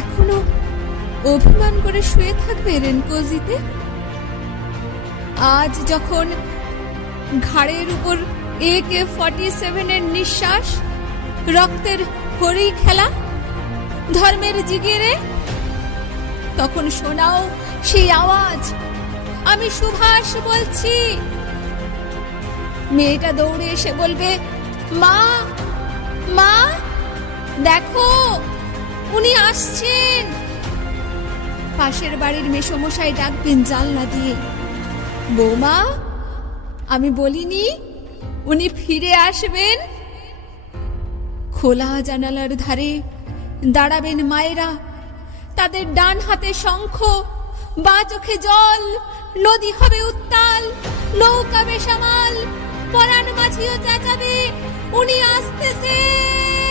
এখনো অভিমান করে শুয়ে থাকবে রেনকোজিতে? আজ যখন ঘাড়ের উপর AK-47 এর নিঃশ্বাস, রক্তের হরি খেলা, ধর্মের জিগিরে, তখন শোনাও সেই আওয়াজ, আমি সুভাষ বলছি। মেয়েটা দৌড়ে এসে বলবে, মা মা দেখো উনি আসছেন। পাশের বাড়ির মেসোমশাই ডাকবেন জানলা দিয়ে, বৌমা আমি বলিনি উনি ফিরে আসবেন? খোলা জানালার ধারে দাঁড়াবেন মায়েরা, তাদের ডান হাতে শঙ্খ, বাঁ চোখে জল, নদী হবে উত্তাল, নৌকা বেসামাল, পরাণ মাঝিও চেঁচাবে, উনি আসতেছেন।